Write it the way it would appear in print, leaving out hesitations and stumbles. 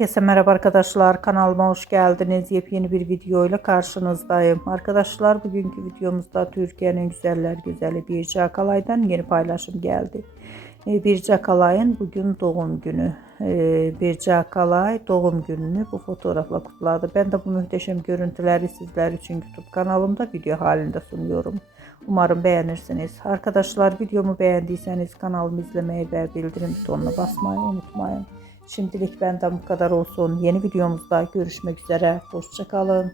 Herkese merhaba arkadaşlar, kanalıma hoş geldiniz. Yepyeni bir video ile karşınızdayım. Arkadaşlar, bugünkü videomuzda Türkiye'nin güzeller güzeli Birce Akalay'dan yeni paylaşım geldi. Birce Akalay'ın bugün doğum günü. Birce Akalay doğum gününü bu fotoğrafla kutladı. Ben de bu muhteşem görüntüleri sizler için YouTube kanalımda video halinde sunuyorum. Umarım beğenirsiniz. Arkadaşlar, videomu beğendiyseniz kanalımı izlemeyi ve bildirim butonuna basmayı unutmayın. Şimdilik benden bu kadar olsun. Yeni videomuzda görüşmek üzere. Hoşça kalın.